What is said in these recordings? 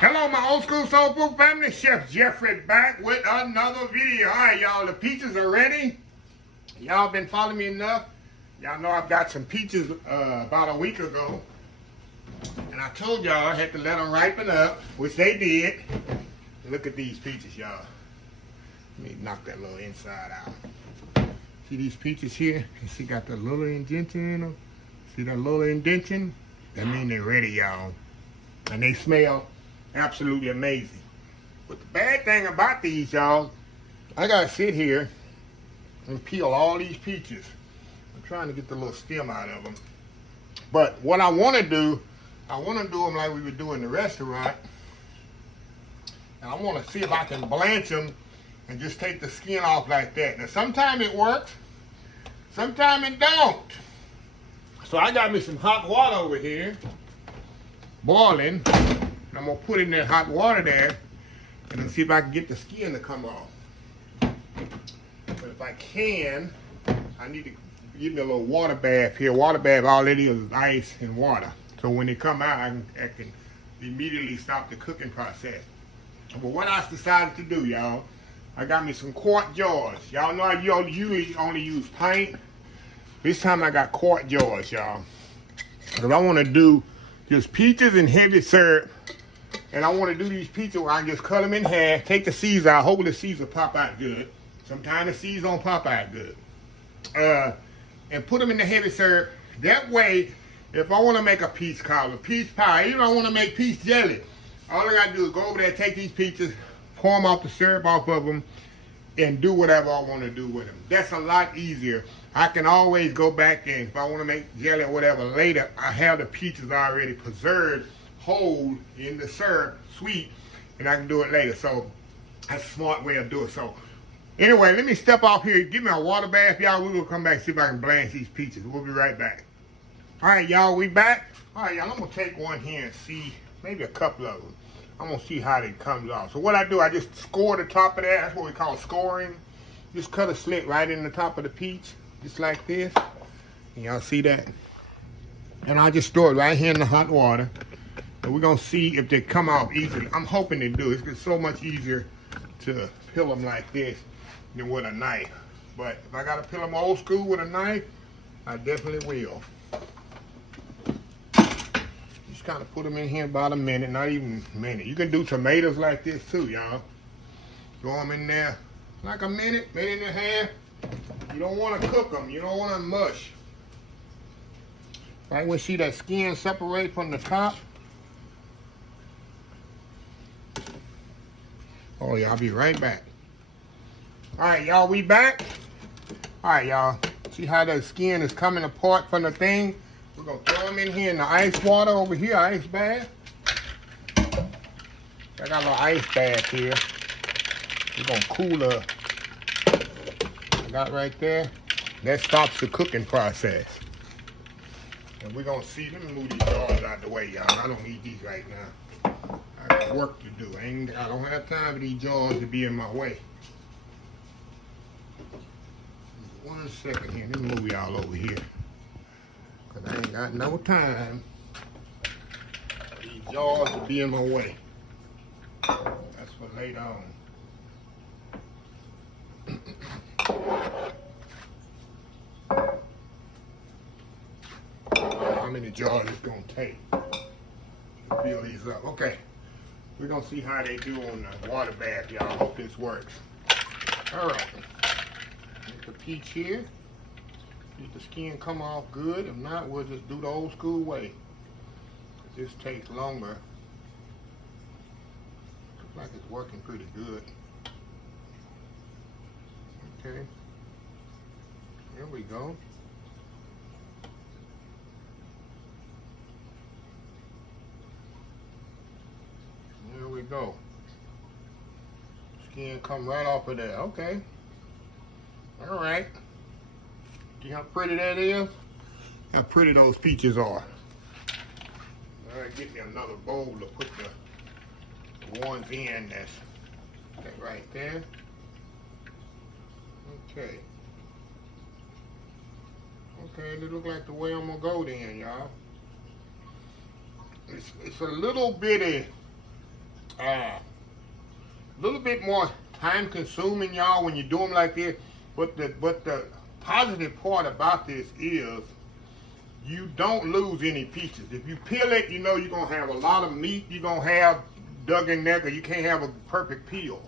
Hello, my old school soul food family. Chef Jeffrey back with another video. All right, y'all, the peaches are ready. Y'all been following me enough. Y'all know I've got some peaches about a week ago. And I told y'all I had to let them ripen up, which they did. Look at these peaches, y'all. Let me knock that little inside out. See these peaches here? You see got the little indentation in them? See that little indentation? That means they're ready, y'all. And they smell absolutely amazing. But the bad thing about these, y'all, I gotta sit here and peel all these peaches. I'm trying to get the little stem out of them. But what I want to do, I want to do them like we would do in the restaurant. And I want to see if I can blanch them and just take the skin off like that. Now, sometimes it works, sometimes it don't. So I got me some hot water over here, boiling. I'm gonna put in that hot water there and see if I can get the skin to come off. But if I can, I need to give me a little water bath here. Water bath, all it is ice and water. So when they come out, I can immediately stop the cooking process. But what I decided to do, y'all, I got me some quart jars. Y'all know I usually only use pint. This time I got quart jars, y'all. Because I want to do just peaches and heavy syrup. And I want to do these peaches where I just cut them in half, take the seeds out. Hopefully the seeds will pop out good. Sometimes the seeds don't pop out good. And put them in the heavy syrup. That way, if I want to make a peach cobbler, peach pie, even if I want to make peach jelly, all I got to do is go over there, take these peaches, pour them off the syrup off of them, and do whatever I want to do with them. That's a lot easier. I can always go back and if I want to make jelly or whatever later, I have the peaches already preserved whole in the syrup, sweet, and I can do it later. So that's a smart way of doing it. So anyway, let me step off here. Give me a water bath, y'all. We're going to come back and see if I can blanch these peaches. We'll be right back. All right, y'all, we back. All right, y'all, I'm going to take one here and see, maybe a couple of them. I'm going to see how it comes off. So what I do, I just score the top of that. That's what we call scoring. Just cut a slit right in the top of the peach, just like this. And y'all see that? And I just store it right here in the hot water. And we're going to see if they come out easily. I'm hoping they do. It's so much easier to peel them like this than with a knife. But if I got to peel them old school with a knife, I definitely will. Just kind of put them in here about a minute, not even a minute. You can do tomatoes like this too, y'all. Throw them in there like a minute, minute and a half. You don't want to cook them. You don't want to mush. Right when you see that skin separate from the top. Oh, yeah, I'll be right back. All right, y'all, we back. All right, y'all. See how the skin is coming apart from the thing? We're going to throw them in here in the ice water over here, ice bath. I got a little ice bath here. We're going to cool up. I got right there. That stops the cooking process. And we're going to see. Let me move these jars out the way, y'all. I don't need these right now. I got work to do. I don't have time for these jars to be in my way. 1 second here. Let me move y'all over here. Because I ain't got no time for these jars to be in my way. That's for later on. How many jars it's going to take to fill these up? Okay. We're going to see how they do on the water bath, y'all. Hope this works. All right. Get the peach here. Let the skin come off good. If not, we'll just do the old school way. This takes longer. Looks like it's working pretty good. Okay. There we go. There we go. Skin come right off of there. Okay. All right. See how pretty that is? How pretty those peaches are. All right, get me another bowl to put the ones in. That's right there. Okay. Okay, it look like the way I'm gonna go then, y'all. It's a little bitty A little bit more time consuming, y'all, when you do them like this. But the positive part about this is you don't lose any peaches. If you peel it, you know you're gonna have a lot of meat you're gonna have dug in there, 'cause you can't have a perfect peel.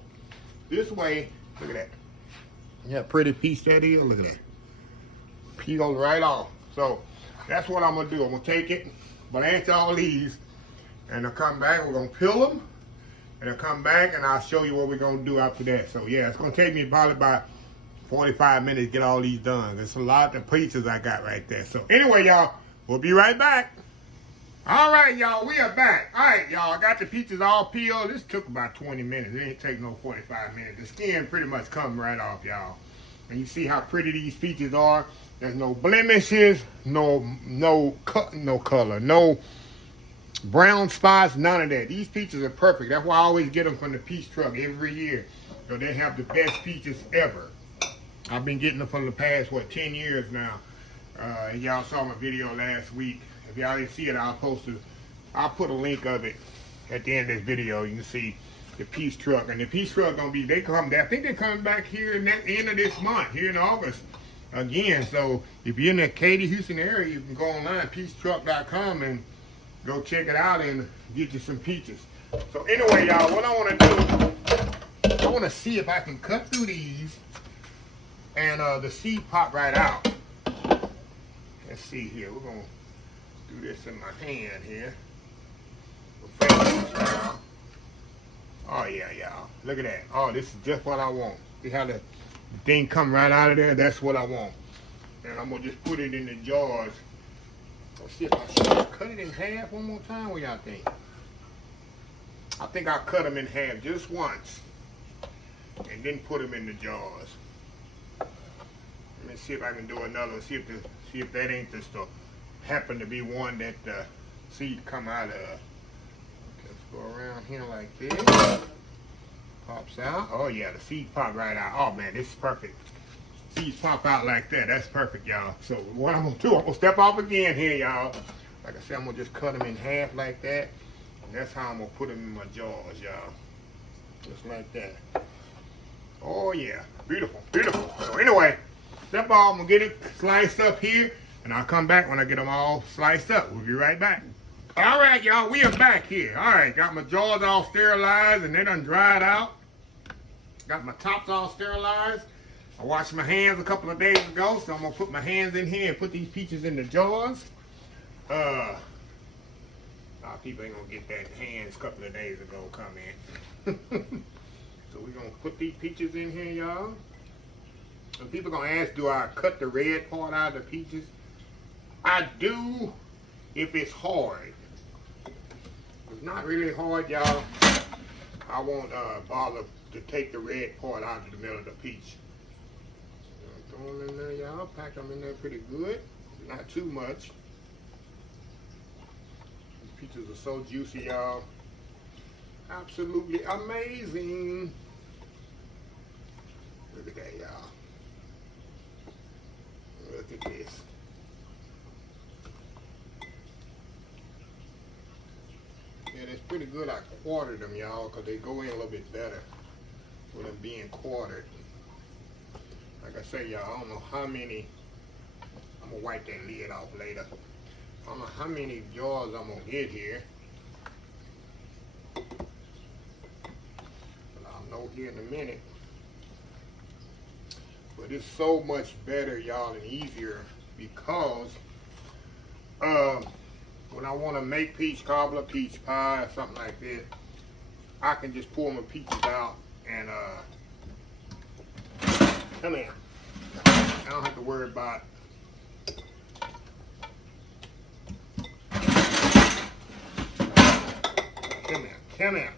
This way, look at that. Yeah, pretty piece that is. Look at that. Peel right off. So that's what I'm gonna do. I'm gonna take it, blanch all these, and I'll come back. We're gonna peel them, and I'll come back and I'll show you what we're gonna do after that. So yeah, it's gonna take me probably about 45 minutes to get all these done. There's a lot of pieces I got right there. So anyway, y'all, we'll be right back. All right, y'all, we are back. All right, y'all, I got the peaches all peeled. This took about 20 minutes. It didn't take no 45 minutes. The skin pretty much come right off, y'all. And you see how pretty these peaches are. There's no blemishes, no color, no brown spots, none of that. These peaches are perfect. That's why I always get them from the peach truck every year. So they have the best peaches ever. I've been getting them for the past, 10 years now. Y'all saw my video last week. If y'all didn't see it, I'll put a link of it at the end of this video. You can see the peach truck. And the peach truck gonna be, I think they're coming back here in the end of this month, here in August again. So if you're in the Katy, Houston area, you can go online, peachtruck.com, and go check it out and get you some peaches. So anyway, y'all, what I wanna do, I wanna see if I can cut through these and the seed pop right out. Let's see here. We're gonna do this in my hand here. Oh yeah, y'all. Look at that. Oh, this is just what I want. See how the thing come right out of there? That's what I want. And I'm gonna just put it in the jars. Let's see if I should cut it in half one more time. What y'all think? I think I'll cut them in half just once, and then put them in the jars. Let me see if I can do another one. See if that ain't just happen to be one that the seed come out of. Let's go around here like this. Pops out. Oh yeah, the seed pop right out. Oh man, this is perfect. Seeds pop out like that. That's perfect, y'all. So what I'm gonna do, I'm gonna step off again here, y'all. Like I said, I'm gonna just cut them in half like that. And that's how I'm gonna put them in my jars, y'all. Just like that. Oh yeah, beautiful, beautiful. So anyway, step off, I'm gonna get it sliced up here, and I'll come back when I get them all sliced up. We'll be right back. All right, y'all, we are back here. All right, got my jars all sterilized, and they done dried out. Got my tops all sterilized. I washed my hands a couple of days ago, so I'm gonna put my hands in here and put these peaches in the jars. A lot of people ain't gonna get that hands a couple of days ago come in. So we're gonna put these peaches in here, y'all. And people gonna ask, do I cut the red part out of the peaches? I do if it's hard. If it's not really hard, y'all, I won't bother to take the red part out of the middle of the peach. Throw them in there, y'all. Pack them in there pretty good. Not too much. These peaches are so juicy, y'all. Absolutely amazing. Look at that, y'all. Look at this. Yeah, that's pretty good. I quartered them, y'all, because they go in a little bit better with them being quartered. Like I say, y'all, I don't know how many. I'm going to wipe that lid off later. I don't know how many jars I'm going to get here. But I'll know here in a minute. But it's so much better, y'all, and easier because when I want to make peach cobbler, peach pie, or something like this, I can just pull my peaches out and come here. I don't have to worry about come here, come here.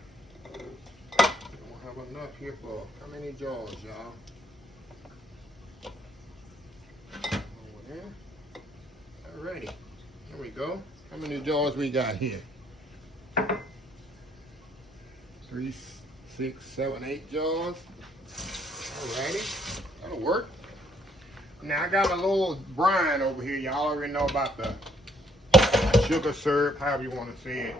I don't have enough here for how many jars, y'all? Over there. Alrighty. Here we go. How many jars we got here? 3, 6, 7, 8 jars. Alrighty. That'll work. Now I got a little brine over here. Y'all already know about the sugar syrup, however you want to say it.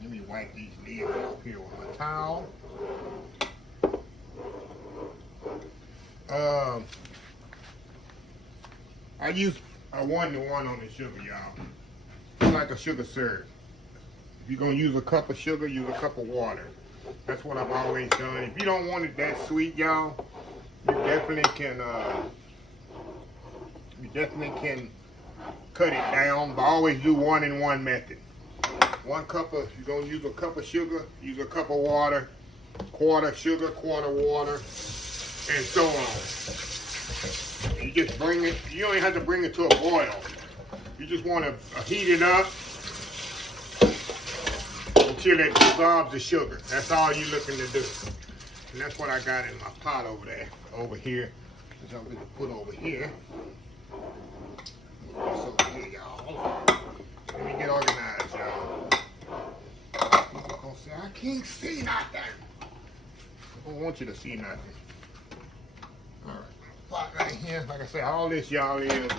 Let me wipe these lids off here with my towel. I use a 1-to-1 on the sugar, y'all. It's like a sugar syrup. If you're gonna use a cup of sugar, use a cup of water. That's what I've always done. If you don't want it that sweet, y'all, you definitely can cut it down, but always do 1-in-1 method. 1 cup of, you're gonna use a cup of sugar, use a cup of water, quarter sugar, quarter water, and so on. You just bring it, you don't even have to bring it to a boil. You just want to heat it up until it dissolves the sugar. That's all you're looking to do. And that's what I got in my pot over there, over here. Which I'm going to put over here. Over here, y'all. Let me get organized, y'all. People gonna say, I can't see nothing. I don't want you to see nothing. All right. Pot right here. Like I said, all this, y'all, is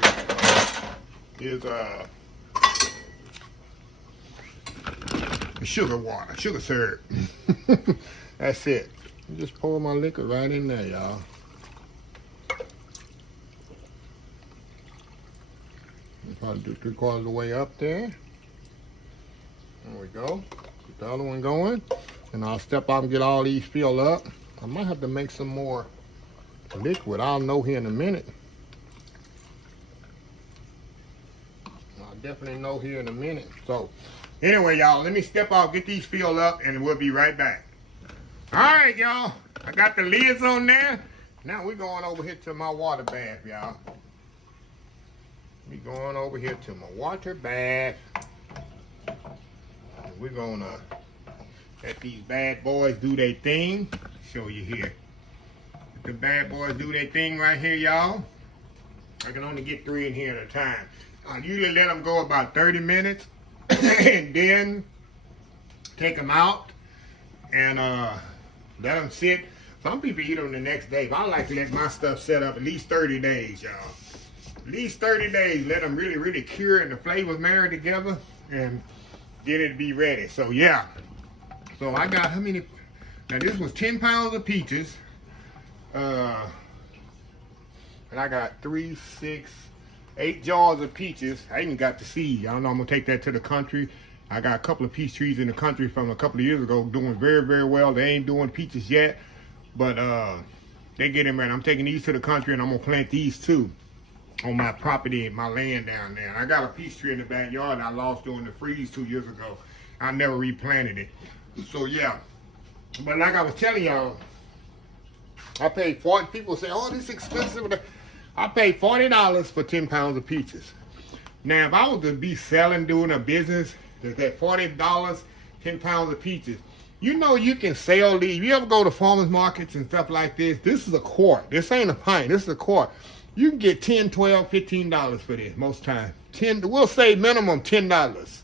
sugar water, sugar syrup. That's it. Just pour my liquor right in there, y'all. Probably do 3/4 of the way up there. There we go. Get the other one going. And I'll step out and get all these filled up. I might have to make some more liquid. I'll know here in a minute. I'll definitely know here in a minute. So, anyway, y'all, let me step out, get these filled up, and we'll be right back. All right, y'all. I got the lids on there. Now we're going over here to my water bath, y'all. We're going over here to my water bath. And we're gonna let these bad boys do their thing. Show you here. Let the bad boys do their thing right here, y'all. I can only get 3 in here at a time. I usually let them go about 30 minutes and then take them out and let them sit. Some people eat them the next day, but I like to let my stuff set up at least 30 days, y'all. At least 30 days, let them really, really cure and the flavors marry together, and then it'll be ready. So yeah, so I got how many? Now this was 10 pounds of peaches, and I got 3, 6, 8 jars of peaches. I even got the seed. I don't know, I'm gonna take that to the country. I got a couple of peach trees in the country from a couple of years ago doing very, very well. They ain't doing peaches yet, but they getting ready. I'm taking these to the country and I'm gonna plant these too on my property, my land down there. I got a peach tree in the backyard I lost during the freeze 2 years ago. I never replanted it. So yeah, but like I was telling y'all, I paid 40, people say, oh, this is expensive. I paid $40 for 10 pounds of peaches. Now, if I was to be selling, doing a business, that $40, 10 pounds of peaches, you know you can sell these. You ever go to farmers markets and stuff like this? This is a quart. This ain't a pint. This is a quart. You can get $10, $12, $15 for this most times. We'll say minimum $10.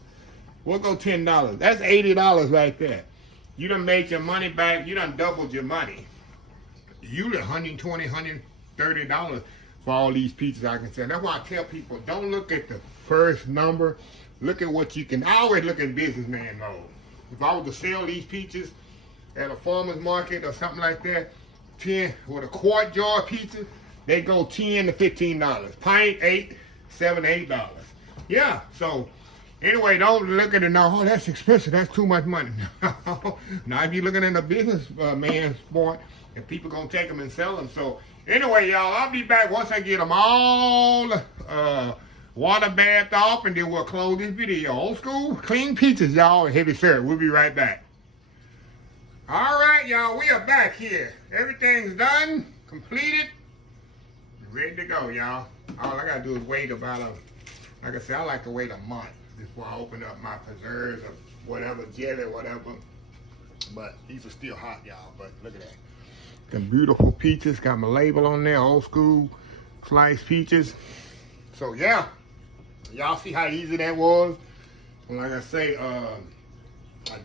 We'll go $10. That's $80 right there. You done made your money back. You done doubled your money. You get $120, $130 for all these peaches I can sell. That's why I tell people, don't look at the first number. Look at what you can. I always look at businessman mode. If I was to sell these peaches at a farmer's market or something like that, 10 with a quart jar of peaches, they go $10 to $15. Pint, $8, $7, $8. Yeah, so anyway, don't look at it now, oh, that's expensive, that's too much money. Now, if you're looking at a business man's sport, and people gonna take them and sell them. So anyway, y'all, I'll be back once I get them all water bathed off, and then we'll close this video. Old school, clean peaches, y'all, and heavy syrup. We'll be right back. All right, y'all, we are back here. Everything's done, completed, ready to go, y'all. All I gotta do is wait about like I said, I like to wait a month before I open up my preserves or whatever, jelly, whatever. But these are still hot, y'all. But look at that. Them beautiful peaches. Got my label on there, old school sliced peaches. So yeah, y'all see how easy that was. And like I say, I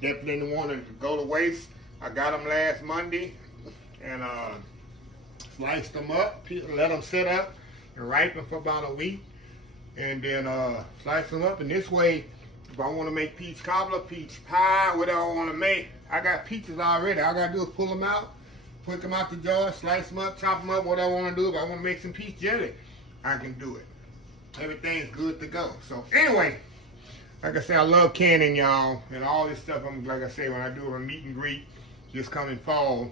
definitely didn't want it to go to waste. I got them last Monday and sliced them up, let them sit up and ripen for about a week, and then slice them up. And this way, If I want to make peach cobbler, peach pie, whatever I want to make, I got peaches already. All I got to do is pull them out, put them out the jar, slice them up, chop them up, whatever I want to do. If I want to make some peach jelly, I can do it. Everything's good to go. So anyway, like I say, I love canning, y'all, and all this stuff. Like I say, when I do a meet and greet this coming fall,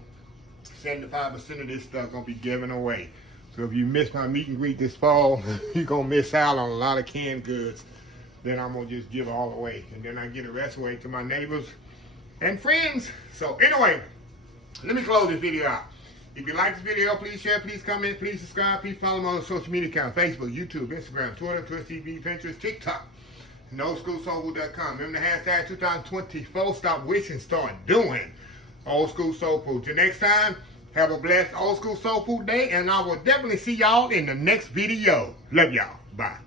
75% of this stuff gonna be given away. So if you miss my meet and greet this fall, you're gonna miss out on a lot of canned goods. Then I'm gonna just give all away, and then I give the rest away to my neighbors and friends. So anyway, let me close this video out. If you like this video, please share, please comment, please subscribe, please follow me on the social media account: Facebook, YouTube, Instagram, Twitter, Twitch TV, Pinterest, TikTok, and oldschoolsoulfood.com. Remember the hashtag 2024. Stop wishing, start doing. Old School Soul Food. Till next time, have a blessed Old School Soul Food day, and I will definitely see y'all in the next video. Love y'all. Bye.